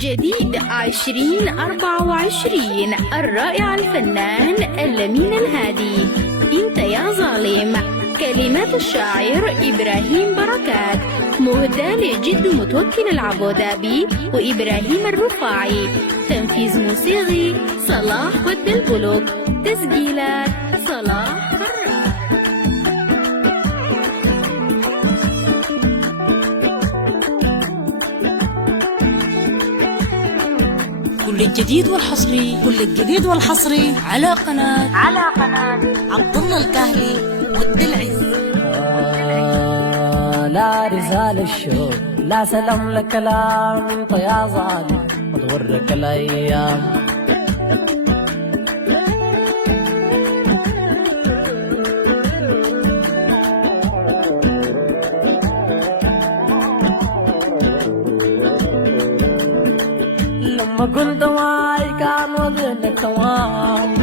جديد 2024 الرائع الفنان اللمين الهادي انت يا ظالم. كلمات الشاعر إبراهيم بركات، مهداة لجد متوكل العبودابي وإبراهيم الرفاعي. تنفيذ موسيقي صلاح والدلبلوك. تسجيلات صلاح فرار. كل الجديد والحصري على قناة عبد الله الكاهلي والدلعز. لا رسال الشوق، لا سلام لك كلام، انت يا ظالم وتغرك الايام. لما كنت معي كان وضعك تمام،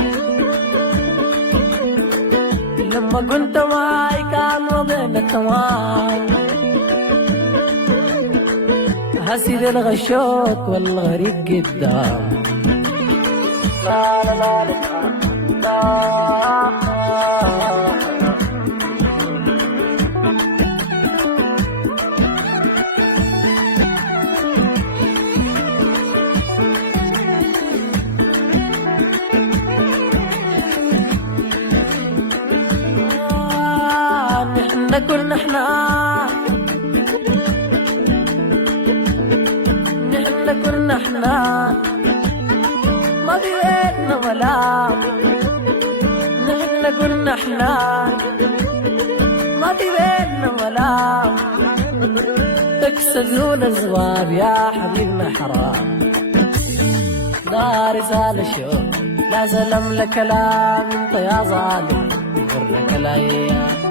لما كنت معي كان وضعك تمام. حسيت الغشوك والغريب قدام. لا لا لا لا لا. كنا احنا كنا احنا ما في بيتنا ولا نحن كنا احنا ما في بيتنا ولا تكسدون الزواب يا حبيبنا حرام. لا رسالة شوق، لا سلام لك كلام، انت يا ظالم غرك الايام.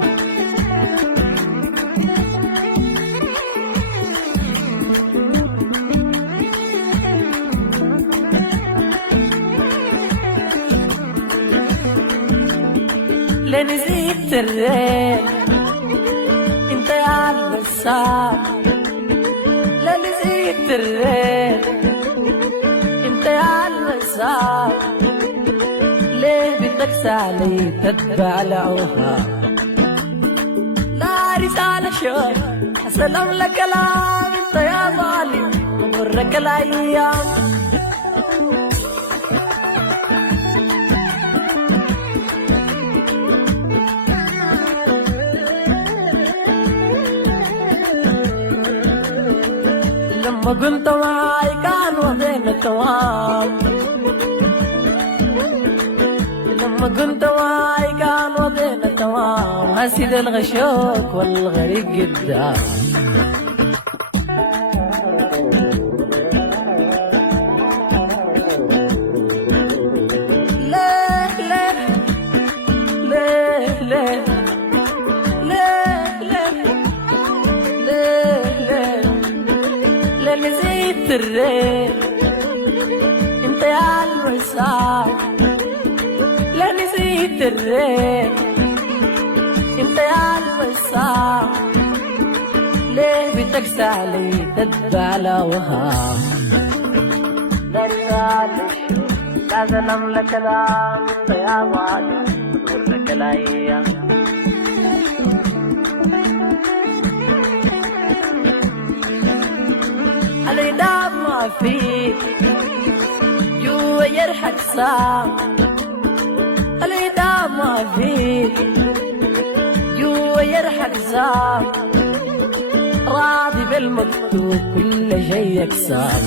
لنزيد الريل انت يا البسام، لنزيد الريل انت يا البسام. ليه بتكسى علي تتبع الاوهام؟ لا رسالة شوق، سلام لك كلام، انت يا ظالم وغرك الايام. لما كنت معاي كان وضعنا تمام، لما كنت معاي كان وضعنا تمام. حسيت الغشوك والغريب قدام. ليه ليه ليه ليه لنزيد الريل انت يا الوسام، لنزيد الريل انت يا الوسام. ليه بتكسى علي تتبع الاوهام؟ لا رسالة لا سلام لك كلام، انت يا ظالم وغرك الايام. العتاب ما فيه جوا يرحك سام، العتاب ما فيه جوا يرحك سام. راضي بالمكتوب كل شيء اقسام.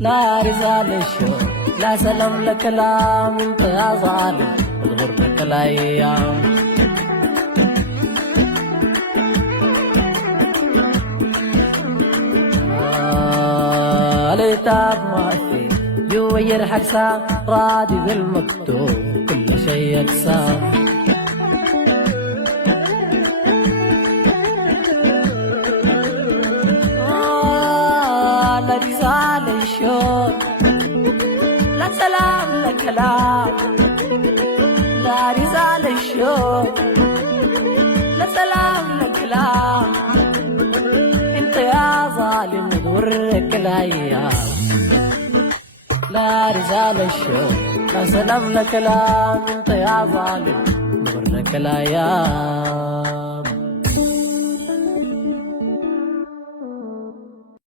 لا رسالة شوق، لا سلام لك كلام، انت يا ظالم وتغرك الايام. العتاب ما فيه جوا يرحك سام. راضي بالمكتوب كل شيء اقسام. لا رسالة شوق، لا سلام لك كلام. لا رسالة شوق، لا سلام لك كلام، انت يا ظالم تغرك الأيام لا رجال الشوق لا سلام لكلام انت يا ظالم تغرك الأيام